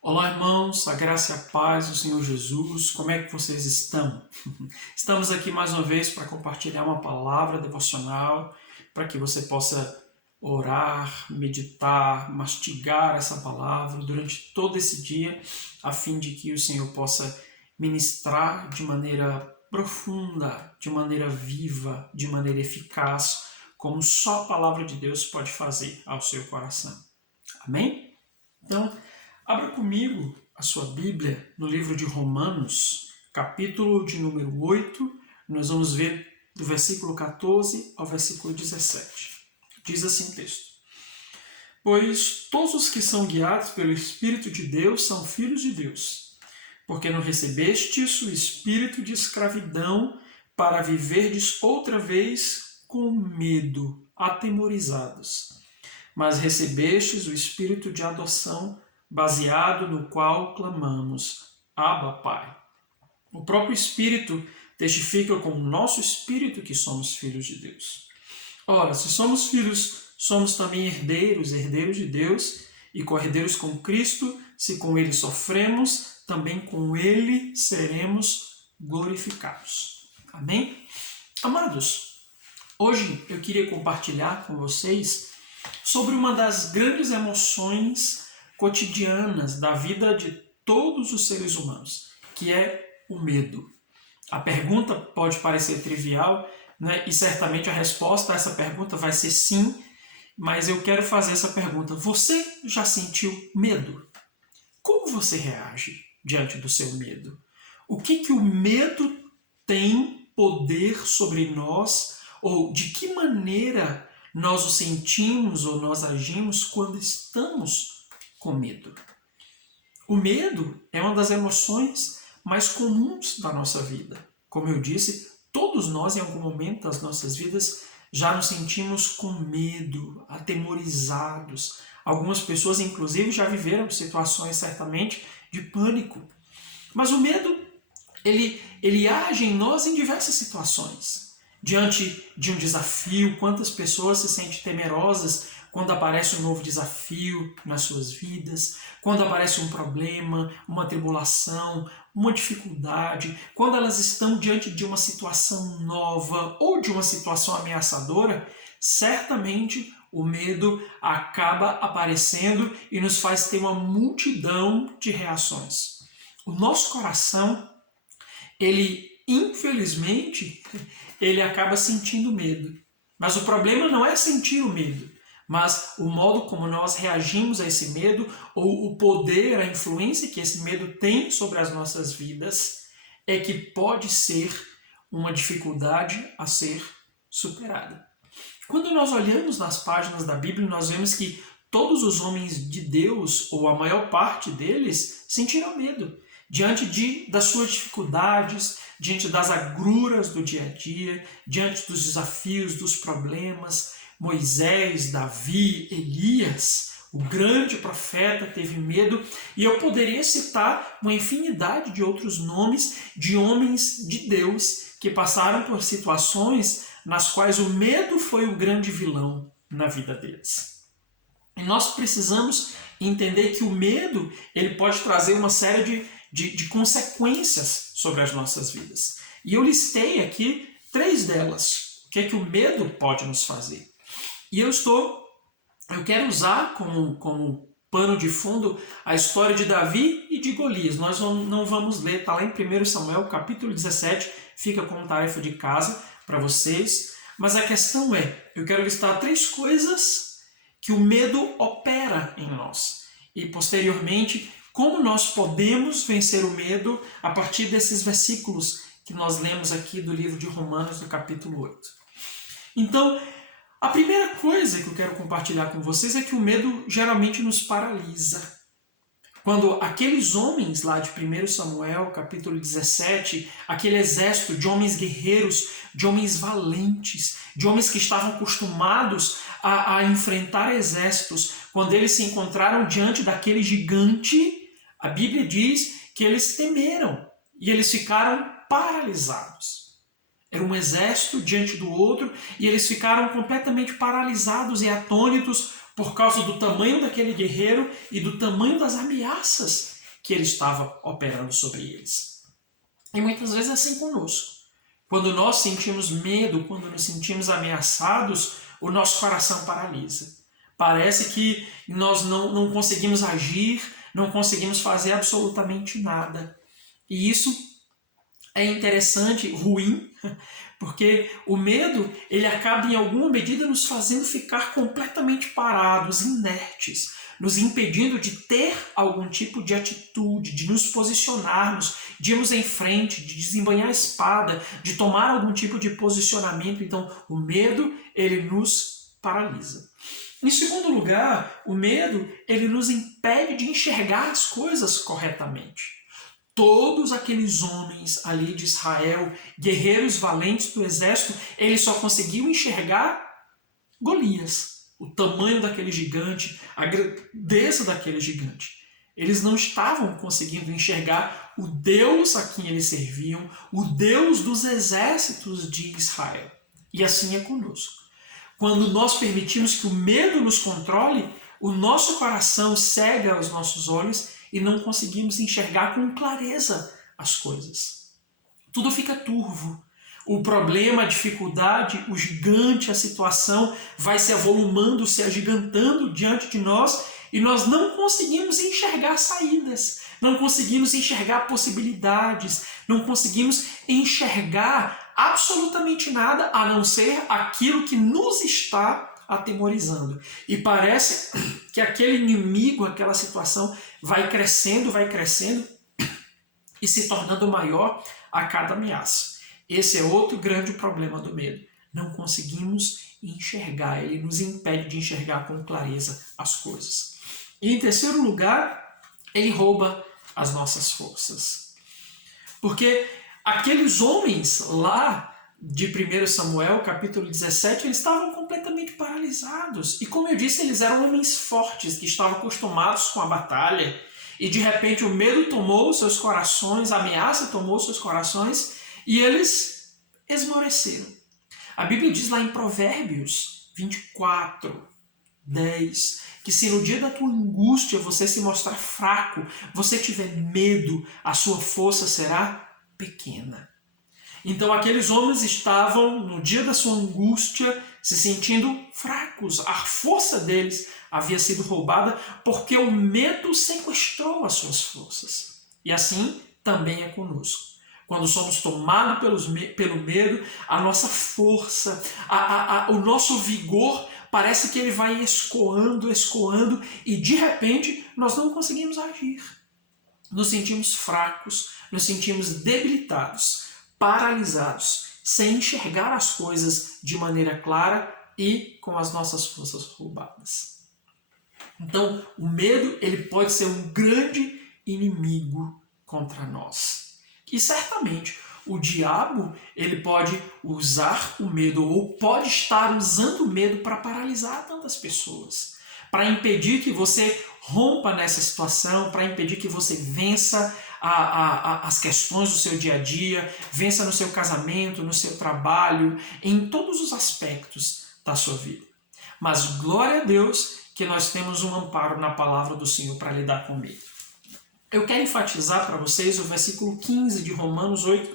Olá, irmãos, a graça e a paz do Senhor Jesus, como é que vocês estão? Estamos aqui mais uma vez para compartilhar uma palavra devocional, para que você possa orar, meditar, mastigar essa palavra durante todo esse dia, a fim de que o Senhor possa ministrar de maneira profunda, de maneira viva, de maneira eficaz, como só a palavra de Deus pode fazer ao seu coração. Amém? Então, abra comigo a sua Bíblia no livro de Romanos, capítulo de número 8. Nós vamos ver do versículo 14 ao versículo 17. Diz assim o texto: Pois todos os que são guiados pelo Espírito de Deus são filhos de Deus, porque não recebestes o espírito de escravidão para viverdes outra vez com medo, atemorizados, mas recebestes o espírito de adoção, baseado no qual clamamos, Abba, Pai. O próprio Espírito testifica com o nosso espírito que somos filhos de Deus. Ora, se somos filhos, somos também herdeiros, herdeiros de Deus, e co-herdeiros com Cristo, se com Ele sofremos, também com Ele seremos glorificados. Amém? Amados, hoje eu queria compartilhar com vocês sobre uma das grandes emoções cotidianas da vida de todos os seres humanos, que é o medo. A pergunta pode parecer trivial, né? E certamente a resposta a essa pergunta vai ser sim, mas eu quero fazer essa pergunta. Você já sentiu medo? Como você reage diante do seu medo? O que o medo tem poder sobre nós, ou de que maneira nós o sentimos ou nós agimos quando estamos com medo? O medo é uma das emoções mais comuns da nossa vida. Como eu disse, todos nós em algum momento das nossas vidas já nos sentimos com medo, atemorizados. Algumas pessoas, inclusive, já viveram situações certamente de pânico. Mas o medo, ele age em nós em diversas situações. Diante de um desafio, quantas pessoas se sentem temerosas quando aparece um novo desafio nas suas vidas, quando aparece um problema, uma tribulação, uma dificuldade, quando elas estão diante de uma situação nova ou de uma situação ameaçadora, certamente o medo acaba aparecendo e nos faz ter uma multidão de reações. O nosso coração, infelizmente, ele acaba sentindo medo. Mas o problema não é sentir o medo, mas o modo como nós reagimos a esse medo, ou o poder, a influência que esse medo tem sobre as nossas vidas, é que pode ser uma dificuldade a ser superada. Quando nós olhamos nas páginas da Bíblia, nós vemos que todos os homens de Deus, ou a maior parte deles, sentiram medo diante das suas dificuldades, diante das agruras do dia a dia, diante dos desafios, dos problemas. Moisés, Davi, Elias, o grande profeta, teve medo, e eu poderia citar uma infinidade de outros nomes de homens de Deus que passaram por situações nas quais o medo foi o grande vilão na vida deles. E nós precisamos entender que o medo ele pode trazer uma série de consequências sobre as nossas vidas. E eu listei aqui 3 delas. O que é que o medo pode nos fazer? E eu quero usar como pano de fundo a história de Davi e de Golias. Nós não vamos ler, está lá em 1 Samuel, capítulo 17, fica como tarefa de casa para vocês. Mas a questão é, eu quero listar 3 coisas que o medo opera em nós. E posteriormente, como nós podemos vencer o medo a partir desses versículos que nós lemos aqui do livro de Romanos, no capítulo 8. Então, a primeira coisa que eu quero compartilhar com vocês é que o medo geralmente nos paralisa. Quando aqueles homens lá de 1 Samuel, capítulo 17, aquele exército de homens guerreiros, de homens valentes, de homens que estavam acostumados a enfrentar exércitos, quando eles se encontraram diante daquele gigante, a Bíblia diz que eles temeram e eles ficaram paralisados. Era um exército diante do outro e eles ficaram completamente paralisados e atônitos por causa do tamanho daquele guerreiro e do tamanho das ameaças que ele estava operando sobre eles. E muitas vezes é assim conosco. Quando nós sentimos medo, quando nos sentimos ameaçados, o nosso coração paralisa. Parece que nós não conseguimos agir, não conseguimos fazer absolutamente nada. E isso é interessante, ruim, porque o medo ele acaba em alguma medida nos fazendo ficar completamente parados, inertes, nos impedindo de ter algum tipo de atitude, de nos posicionarmos, de irmos em frente, de desembanhar a espada, de tomar algum tipo de posicionamento. Então, o medo ele nos paralisa. Em segundo lugar, o medo ele nos impede de enxergar as coisas corretamente. Todos aqueles homens ali de Israel, guerreiros valentes do exército, eles só conseguiam enxergar Golias, o tamanho daquele gigante, a grandeza daquele gigante. Eles não estavam conseguindo enxergar o Deus a quem eles serviam, o Deus dos exércitos de Israel. E assim é conosco. Quando nós permitimos que o medo nos controle, o nosso coração cega os nossos olhos e não conseguimos enxergar com clareza as coisas. Tudo fica turvo. O problema, a dificuldade, o gigante, a situação vai se avolumando, se agigantando diante de nós e nós não conseguimos enxergar saídas, não conseguimos enxergar possibilidades, não conseguimos enxergar absolutamente nada a não ser aquilo que nos está atemorizando. E parece que aquele inimigo, aquela situação vai crescendo e se tornando maior a cada ameaça. Esse é outro grande problema do medo. Não conseguimos enxergar, ele nos impede de enxergar com clareza as coisas. E em terceiro lugar, ele rouba as nossas forças. Porque aqueles homens lá de 1 Samuel, capítulo 17, eles estavam completamente paralisados. E como eu disse, eles eram homens fortes, que estavam acostumados com a batalha. E de repente o medo tomou seus corações, a ameaça tomou seus corações, e eles esmoreceram. A Bíblia diz lá em Provérbios 24, 10, que se no dia da tua angústia você se mostrar fraco, você tiver medo, a sua força será pequena. Então aqueles homens estavam, no dia da sua angústia, se sentindo fracos. A força deles havia sido roubada porque o medo sequestrou as suas forças. E assim também é conosco. Quando somos tomados pelo medo, a nossa força, o nosso vigor, parece que ele vai escoando, e de repente nós não conseguimos agir. Nos sentimos fracos, nos sentimos debilitados, paralisados, sem enxergar as coisas de maneira clara e com as nossas forças roubadas. Então, o medo ele pode ser um grande inimigo contra nós. E certamente o diabo ele pode usar o medo ou pode estar usando o medo para paralisar tantas pessoas, para impedir que você rompa nessa situação, para impedir que você vença as questões do seu dia a dia, vença no seu casamento, no seu trabalho, em todos os aspectos da sua vida. Mas glória a Deus que nós temos um amparo na palavra do Senhor para lidar com o medo. Eu quero enfatizar para vocês o versículo 15 de Romanos 8,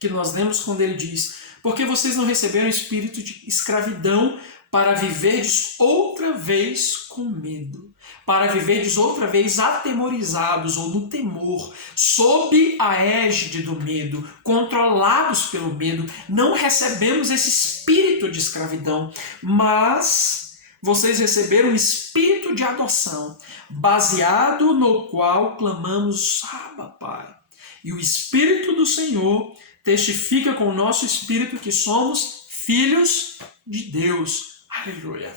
que nós lemos quando ele diz: porque vocês não receberam espírito de escravidão para viverdes outra vez com medo, para viverdes outra vez atemorizados ou no temor, sob a égide do medo, controlados pelo medo. Não recebemos esse espírito de escravidão, mas vocês receberam um espírito de adoção, baseado no qual clamamos: Abba, Pai. E o Espírito do Senhor testifica com o nosso espírito que somos filhos de Deus. Aleluia.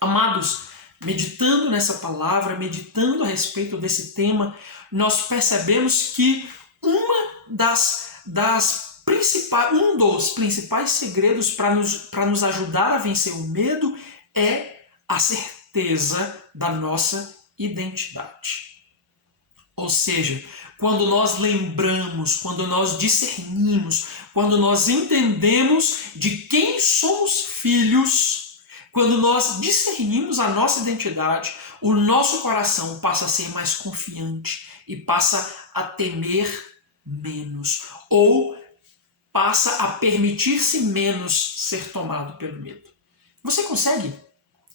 Amados, meditando nessa palavra, meditando a respeito desse tema, nós percebemos que um dos principais segredos para nos ajudar a vencer o medo é a certeza da nossa identidade. Ou seja, quando nós lembramos, quando nós discernimos, quando nós entendemos de quem somos filhos, Quando nós discernimos a nossa identidade, o nosso coração passa a ser mais confiante e passa a temer menos, ou passa a permitir-se menos ser tomado pelo medo. Você consegue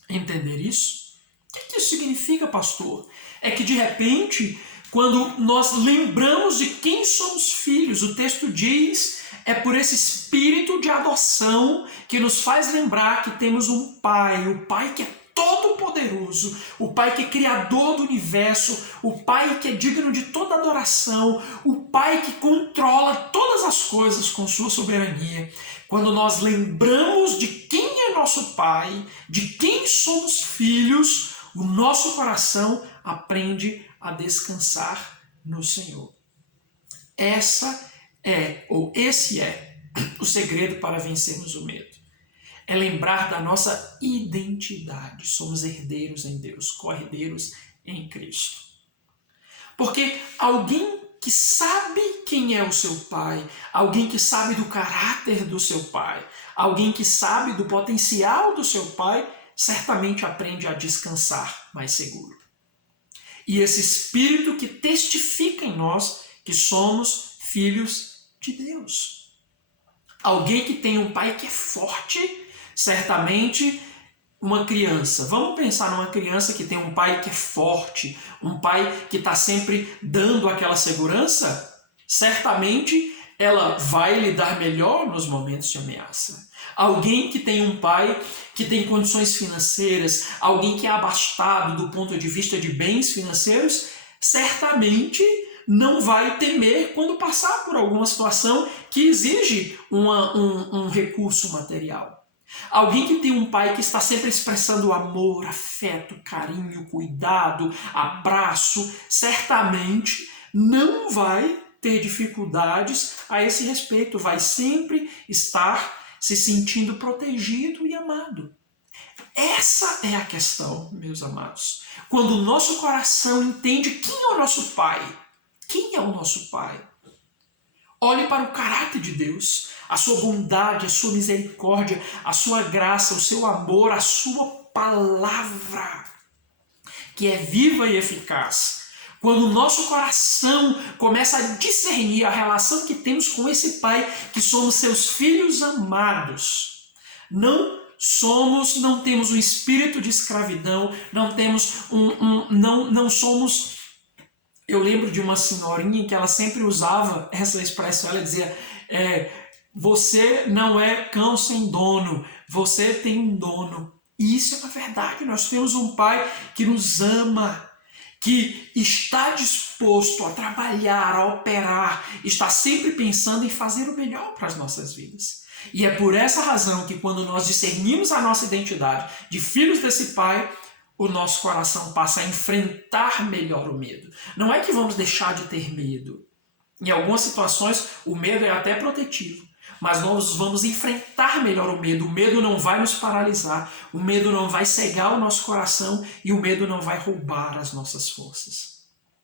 entender isso? O que isso significa, pastor? É que de repente, quando nós lembramos de quem somos filhos, o texto diz, é por esse espírito de adoção que nos faz lembrar que temos um Pai, o Pai que é todo-poderoso, o Pai que é criador do universo, o Pai que é digno de toda adoração, o Pai que controla todas as coisas com sua soberania. Quando nós lembramos de quem é nosso Pai, de quem somos filhos, o nosso coração aprende a descansar no Senhor. Esse é o segredo para vencermos o medo. É lembrar da nossa identidade. Somos herdeiros em Deus, co-herdeiros em Cristo. Porque alguém que sabe quem é o seu Pai, alguém que sabe do caráter do seu Pai, alguém que sabe do potencial do seu Pai, certamente aprende a descansar mais seguro. E esse Espírito que testifica em nós que somos filhos de Deus. Alguém que tem um pai que é forte, certamente uma criança. Vamos pensar numa criança que tem um pai que é forte, um pai que está sempre dando aquela segurança. Certamente ela vai lidar melhor nos momentos de ameaça. Alguém que tem um pai que tem condições financeiras, alguém que é abastado do ponto de vista de bens financeiros, certamente não vai temer quando passar por alguma situação que exige um recurso material. Alguém que tem um pai que está sempre expressando amor, afeto, carinho, cuidado, abraço, certamente não vai ter dificuldades a esse respeito, vai sempre estar se sentindo protegido e amado. Essa é a questão, meus amados. Quando o nosso coração entende quem é o nosso Pai, quem é o nosso Pai? Olhe para o caráter de Deus, a sua bondade, a sua misericórdia, a sua graça, o seu amor, a sua palavra, que é viva e eficaz. Quando o nosso coração começa a discernir a relação que temos com esse Pai, que somos seus filhos amados, não temos um espírito de escravidão, não somos. Eu lembro de uma senhorinha que ela sempre usava essa expressão, ela dizia, você não é cão sem dono, você tem um dono. E isso é uma verdade, nós temos um Pai que nos ama, que está disposto a trabalhar, a operar, está sempre pensando em fazer o melhor para as nossas vidas. E é por essa razão que quando nós discernimos a nossa identidade de filhos desse Pai, o nosso coração passa a enfrentar melhor o medo. Não é que vamos deixar de ter medo. Em algumas situações, o medo é até protetivo, mas nós vamos enfrentar melhor o medo. O medo não vai nos paralisar, o medo não vai cegar o nosso coração e o medo não vai roubar as nossas forças.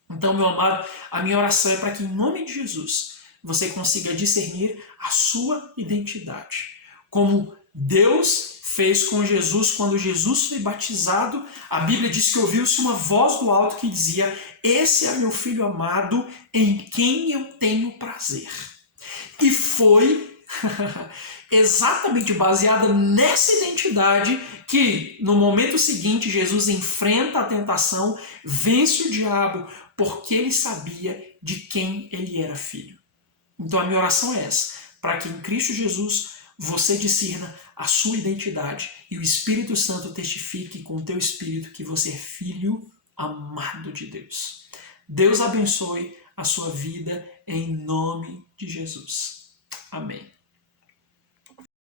Então, meu amado, a minha oração é para que, em nome de Jesus, você consiga discernir a sua identidade. Como Deus fez com Jesus, quando Jesus foi batizado, a Bíblia diz que ouviu-se uma voz do alto que dizia: esse é meu filho amado, em quem eu tenho prazer. E foi exatamente baseada nessa identidade que, no momento seguinte, Jesus enfrenta a tentação, vence o diabo, porque ele sabia de quem ele era filho. Então a minha oração é essa, para que em Cristo Jesus você discerna a sua identidade e o Espírito Santo testifique com o teu espírito que você é filho amado de Deus. Deus abençoe a sua vida em nome de Jesus. Amém.